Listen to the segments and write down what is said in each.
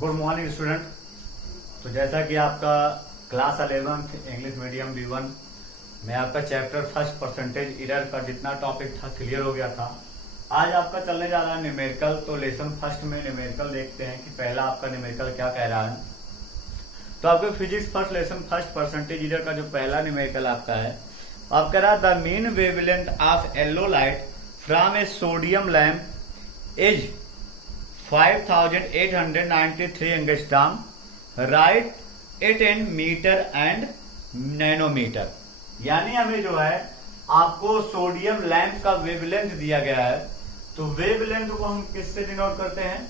Good morning student. तो जैसा कि आपका class 11th English medium B1 में आपका चैप्टर फर्स्ट परसेंटेज एरर का जितना टॉपिक था क्लियर हो गया था। आज आपका चलने जा रहा है न्यूमेरिकल। तो लेसन फर्स्ट में न्यूमेरिकल देखते हैं कि पहला आपका न्यूमेरिकल क्या कह रहा है। तो आपके physics first lesson first percentage error का जो पहला न्यूमेरिकल आपका है, आप कह रहा the mean wavelength of yellow light from a sodium lamp is 5893 angstrom, write it in metre and nanometre. यानी हमें जो है आपको सोडियम लैंप का वेवलेंथ दिया गया है। तो वेवलेंथ को हम किससे डिनोट करते हैं?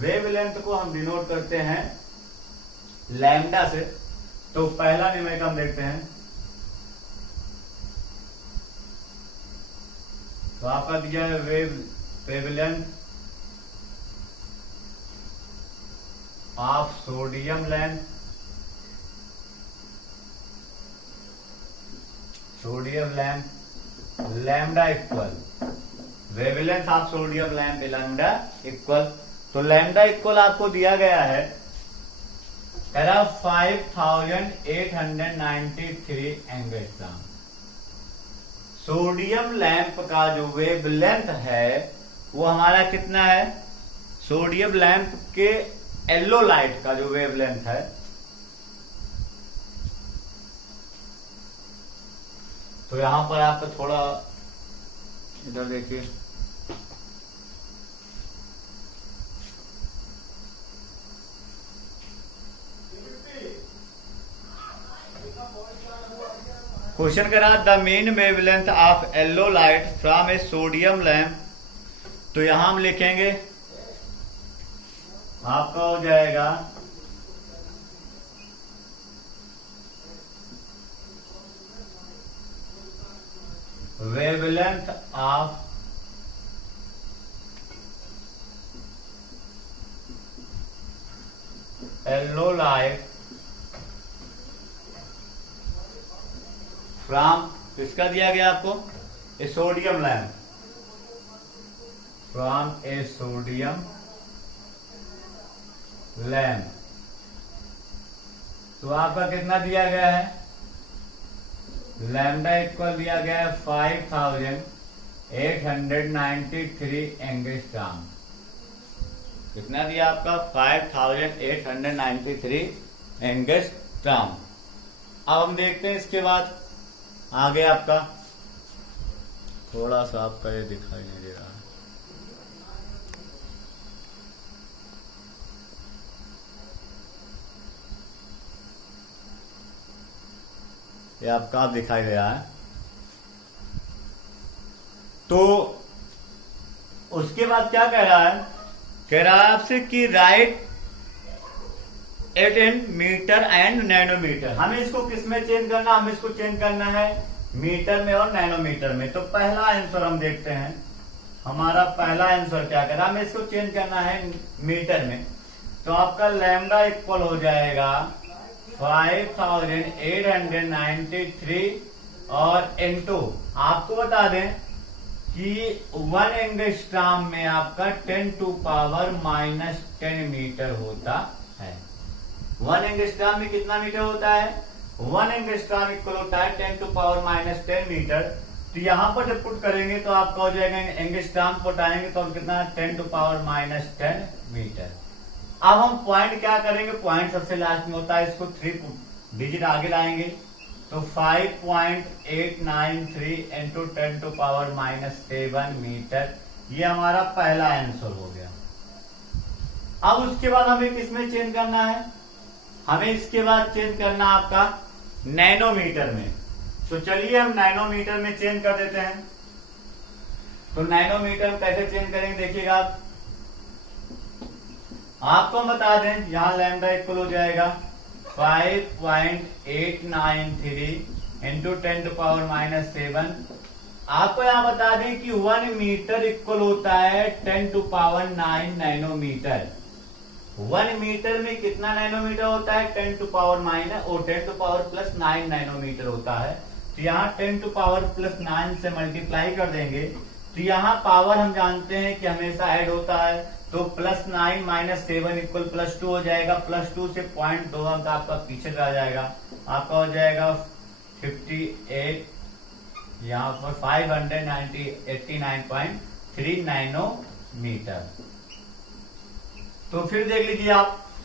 वेवलेंथ को हम डिनोट करते हैं लैम्डा से। तो पहला न्यूमेरिकल हम देखते हैं। तो आपका दिया है wavelength of sodium lamp, lambda equal wavelength of sodium lamp lambda equal. तो लैम्डा इक्वल आपको दिया गया है 5893 एंगस्ट्रॉम। सोडियम लैंप का जो वेवलेंथ है वो हमारा कितना है? सोडियम लैंप के येलो लाइट का जो वेवलेंथ है, तो यहां पर आपको थोड़ा इधर देखिए, क्वेश्चन करा the main wavelength of yellow light from a sodium lamp. तो यहां हम लिखेंगे आपका हो जाएगा wavelength of yellow light from, किसका दिया गया आपको? ए sodium lamp, from a sodium lamp. तो आपका कितना दिया गया है? लैम्डा इक्वल दिया गया है 5893 एंगस्ट्रॉम। कितना दिया आपका? 5893 एंगस्ट्रॉम। अब हम देखते हैं इसके बाद आगे आपका थोड़ा सा आपका ये दिखाई नहीं दे रहा है। ये आपका दिखाई दे रहा है। तो उसके बाद क्या कह रहा है? कह रहा है आपसे कि write it in metre and nanometre. हमें इसको किस में चेंज करना? हमें इसको चेंज करना है मीटर में और नैनोमीटर में। तो पहला आंसर हम देखते हैं, हमारा पहला आंसर क्या कह रहा है? हमें इसको चेंज करना है मीटर में। तो आपका लैम्डा इक्वल हो जाएगा 5893 और इनटू, आपको बता दें कि 1 एंगस्ट्रॉम में आपका 10⁻⁻10 मीटर होता है। 1 एंगस्ट्रॉम में कितना मीटर होता है? 1 एंगस्ट्रॉम इक्वल होता है 10⁻10 मीटर। तो यहां पर जब पुट करेंगे तो आपका हो जाएगा, एंगस्ट्रॉम पुट आएंगे तो कितना? 10⁻10 मीटर। अब हम पॉइंट क्या करेंगे? पॉइंट सबसे लास्ट में होता है, इसको 3 डिजिट आगे लाएंगे। तो 5893 इंटू 10⁻7 मीटर, ये हमारा पहला आंसर हो गया। अब उसके बाद हमें किसमें चेंज करना है? हमें इसके बाद चेंज करना आपका नैनोमीटर में। तो चलिए हम नैनोमीटर में चेंज कर देते हैं। तो नैनोमीटर कैसे चेंज करेंगे देखिएगा आप। आपको हम बता दें, यहां लैम्डा इक्वल हो जाएगा 5893 इंटू 10⁻7। आपको यहां बता दें कि 1 मीटर इक्वल होता है 10⁹ नैनोमीटर। 1 मीटर में कितना नैनोमीटर होता है? 10⁻9 नैनोमीटर होता है। तो यहाँ 10⁻9 से मल्टीप्लाई कर देंगे तो यहाँ पावर हम जानते हैं कि हमेशा ऐड होता है, तो +9 - 7 इक्वल +2 हो जाएगा। +2 से 0.2 अंक आपका पीछे रह जाएगा, आपका हो जाएगा 58, यहाँ पर 589.3 नैनोमीटर। तो फिर देख लीजिए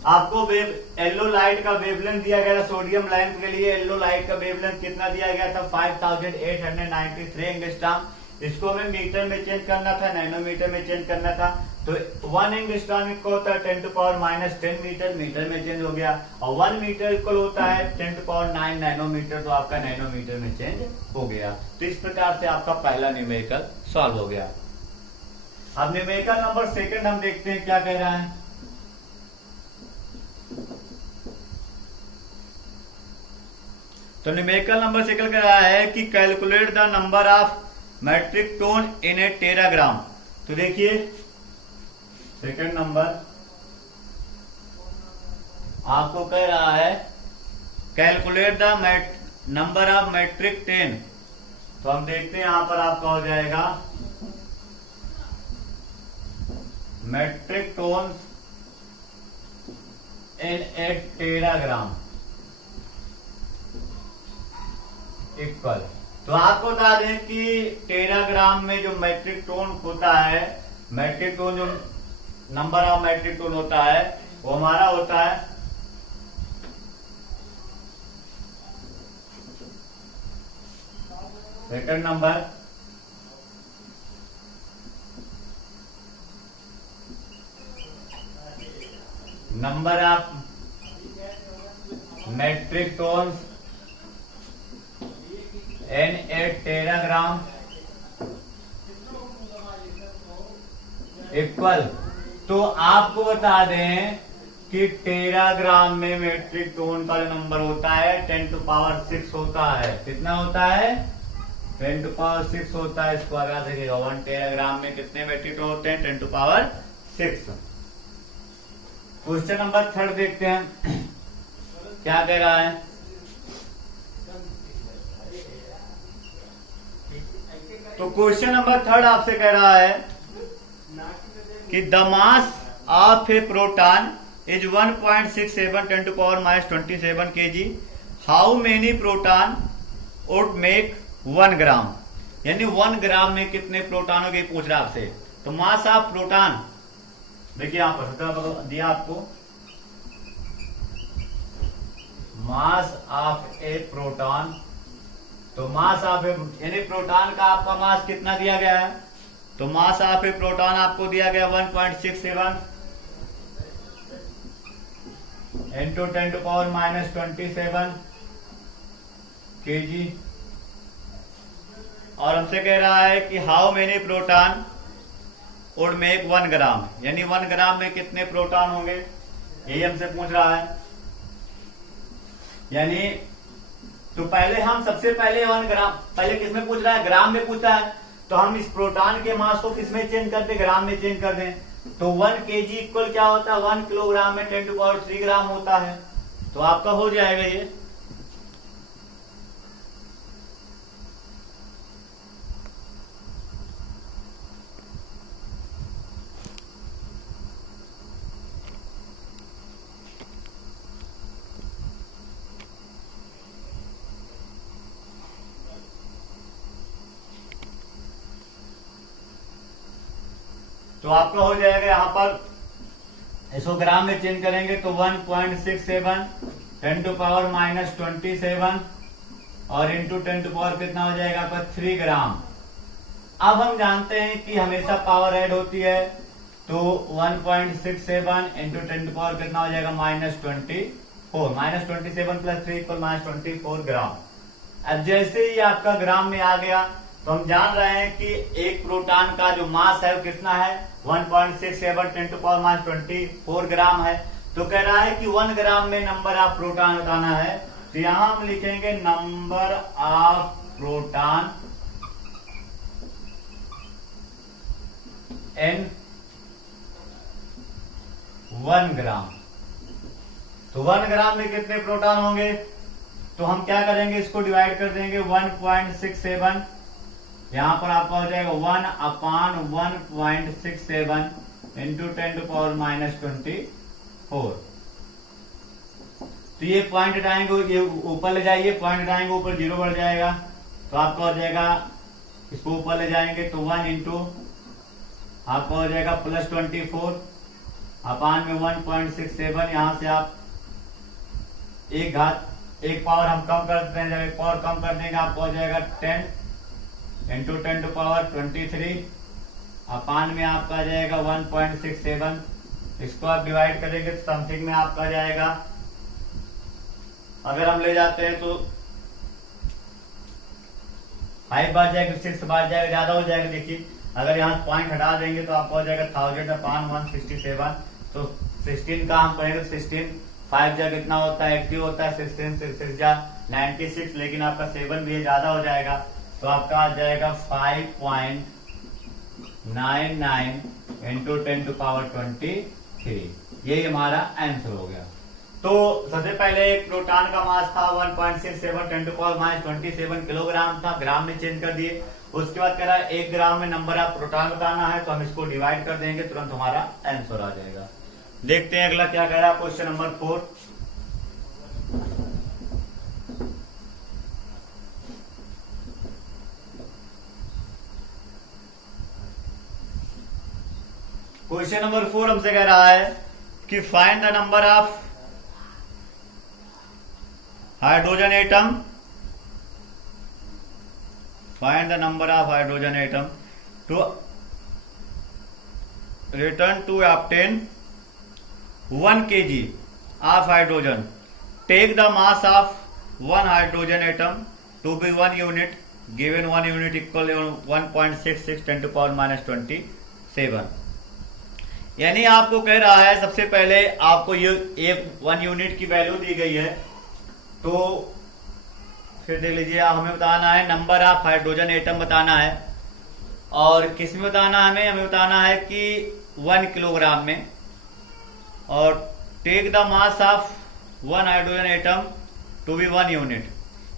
आपको येलो लाइट का वेवलेंथ दिया गया था। सोडियम लैंप के लिए येलो लाइट का वेवलेंथ कितना दिया गया था? 5893 एंगस्ट्रॉम। इसको हमें मीटर में चेंज करना था, नैनोमीटर में चेंज करना था। तो 1 एंगस्ट्रॉम इक्वल होता है 10⁻⁻10 मीटर, मीटर में चेंज हो गया। और 1 मीटर इक्वल होता है 10⁻9 नैनोमीटर, तो आपका नैनोमीटर में चेंज हो गया। तो इस प्रकार से आपका पहला न्यूमेरिकल सॉल्व हो गया। अब न्यूमेरिकल नंबर सेकंड हम देखते हैं क्या कह रहा है। तो न्यूमेरिकल नंबर सेकंड कह रहा है कि calculate the number of metric ton in a teragram. तो देखिए सेकंड नंबर आपको कह रहा है calculate the number of metric ton. तो हम देखते हैं यहां पर आपका हो जाएगा metric ton in a teragram equal. तो आपको बता दें कि टेराग्राम में जो मैट्रिक टन होता है, मैट्रिक टन जो नंबर ऑफ मैट्रिक टन होता है वो हमारा होता है second number of metric tons in a teragram equal. तो आपको बता दें कि टेराग्राम में मैट्रिक टन का जो नंबर होता है 10⁻6 होता है। कितना होता है? 10⁻6 होता है। इसको आगे देखिएगा 1 टेराग्राम में कितने मैट्रिक टन होते हैं? 10⁻6। क्वेश्चन नंबर थर्ड देखते हैं क्या कह रहा है। तो क्वेश्चन नंबर थर्ड आपसे कह रहा है कि the mass of A proton is 1.67 10⁻27 kg। How many proton would make 1 ग्राम। यानी 1 ग्राम में कितने प्रोटॉनों के पूछ रहा आपसे। तो मास ऑफ प्रोटॉन देखिए यहां पर दिया आपको मास ऑफ ए प्रोटॉन। तो मास ऑफ यानी प्रोटॉन का आपका मास कितना दिया गया है? तो मास ऑफ ए प्रोटॉन आपको दिया गया 1.67 इंटू 10⁻⁻27 kg। और हमसे कह रहा है कि how many proton would make 1 ग्राम। यानी 1 ग्राम में कितने प्रोटॉन होंगे, यही हमसे पूछ रहा है। यानी तो पहले हम सबसे पहले 1 ग्राम, पहले किसमें पूछ रहा है? ग्राम में पूछा है। तो हम इस प्रोटॉन के मास को किसमें चेंज कर दें? ग्राम में चेंज कर दें। तो 1 kg इक्वल क्या होता है? 1 किलोग्राम में 10⁻3 ग्राम होता है। तो आपका हो जाएगा ये। तो आपका हो जाएगा यहां पर इसको ग्राम में चेंज करेंगे तो 1.67 10⁻⁻27 और इंटू 10 कितना हो जाएगा आपका 3 ग्राम। अब हम जानते हैं कि हमेशा पावर ऐड होती है। तो 1.67 इंटू 10 कितना हो जाएगा -24 -27 + 3 = -24 ग्राम। अब जैसे ही आपका ग्राम में आ गया तो हम जान रहे हैं कि एक प्रोटॉन का जो मास है वो कितना है? 1.67 10⁻24 ग्राम है। तो कह रहा है कि 1 ग्राम में नंबर ऑफ प्रोटॉन बताना है। तो यहां हम लिखेंगे नंबर ऑफ प्रोटॉन इन 1 ग्राम। तो 1 ग्राम में कितने प्रोटॉन होंगे? तो हम क्या करेंगे, इसको डिवाइड कर देंगे 1.67 यहाँ पर आपका हो जाएगा 1/1.67 इंटू 10⁻²4। तो ये पॉइंट हटाएंगे, ये ऊपर ले जाइए, पॉइंट हटाएंगे ऊपर 0 बढ़ जाएगा, तो आपका हो जाएगा, इसको ऊपर ले जाएंगे तो 1 इंटू आपका हो जाएगा +24 अपान में 1.67। यहां से आप एक पावर हम कम कर देते हैं, जब एक पावर कम कर देंगे आपको हो जाएगा 10 इंटू 10⁻23 अपान में आपका आ जाएगा 1.67। इसको आप डिवाइड करेंगे तो समथिंग में आपका जाएगा, अगर हम ले जाते हैं तो 5 बार जाएगा, 6 बार जाएगा, ज्यादा हो जाएगा। देखिए अगर यहाँ पॉइंट हटा देंगे तो आपको हो जाएगा 1000/167। तो 16 का हम करेंगे 16 5 जा कितना होता है, 80 होता है, 16 6 जा 96, लेकिन आपका 7 भी ज्यादा हो जाएगा, तो आपका आ जाएगा 5.99 इंटू 10⁻23। यही हमारा आंसर हो गया। तो सबसे पहले प्रोटॉन का मास था 1.67 10⁻27 किलोग्राम था, ग्राम में चेंज कर दिए। उसके बाद कह रहा है 1 ग्राम में नंबर ऑफ प्रोटॉन बताना है, तो हम इसको डिवाइड कर देंगे, तुरंत हमारा आंसर आ जाएगा। देखते हैं अगला क्या कह रहा है, क्वेश्चन नंबर 4। क्वेश्चन नंबर 4 हमसे कह रहा है कि find the number of hydrogen atom, find the number of hydrogen atom to return to obtain 1 kg of hydrogen. Take the mass of one hydrogen atom to be 1 unit, given 1 unit equal 1.66 10⁻27। यानी आपको कह रहा है सबसे पहले आपको ये 1 unit की वैल्यू दी गई है, तो फिर देख लीजिए हमें बताना है नंबर ऑफ हाइड्रोजन एटम बताना है, और किस में बताना है, हमें बताना है कि 1 किलोग्राम में, और take the mass of 1 hydrogen atom to be 1 unit,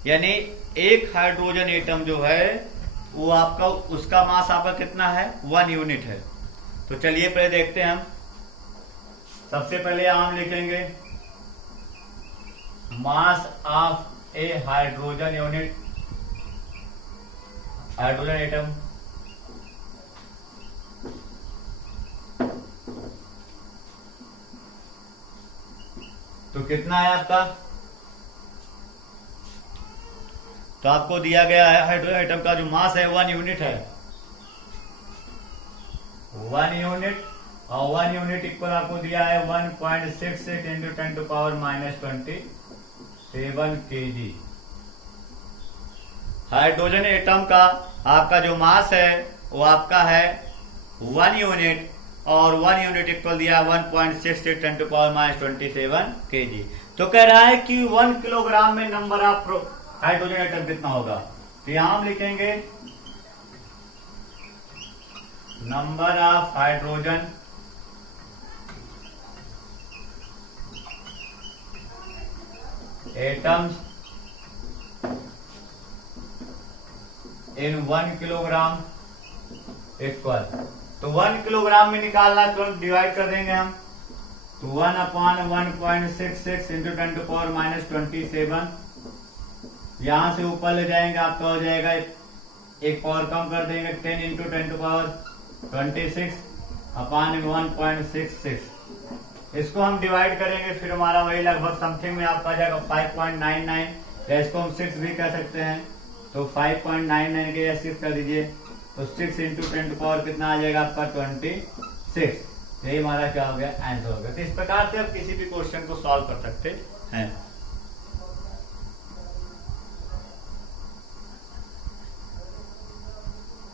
यानी एक हाइड्रोजन एटम जो है वो आपका, उसका मास आपका कितना है, 1 यूनिट है। तो चलिए पहले देखते हैं हम। सबसे पहले हम लिखेंगे mass of A hydrogen unit, hydrogen atom, तो कितना है आपका, तो आपको दिया गया है हाइड्रोजन एटम का जो मास है 1 यूनिट है, 1 यूनिट, और 1 यूनिट इक्वल आपको दिया है 1.66 इंटू 10⁻27 kg। हाइड्रोजन एटम का आपका जो मास है वो आपका है 1 यूनिट, और 1 यूनिट इक्वल दिया 1.66 10⁻27 kg। तो कह रहा है कि 1 किलोग्राम में नंबर ऑफ हाइड्रोजन एटम कितना होगा, तो यहां हम लिखेंगे number of hydrogen atoms in 1 kilogram equal, तो 1 किलोग्राम में निकालना तो डिवाइड कर देंगे हम, तो 1/1.66 इंटू 10⁻27, यहां से ऊपर ले जाएंगे आपका हो जाएगा, एक पावर कम कर देंगे, 10 इंटू 10⁻26 अपान 1.66। इसको हम डिवाइड करेंगे, फिर हमारा वही लगभग समथिंग में आपका जाएगा 5.99, या इसको हम 6 भी कह सकते हैं, तो 5.99 के 6 कर दीजिए, तो 6 इंटू 10 कितना आ जाएगा आपका 26। यही हमारा क्या हो गया, आंसर हो गया। तो इस प्रकार से आप किसी भी क्वेश्चन को सॉल्व कर सकते हैं।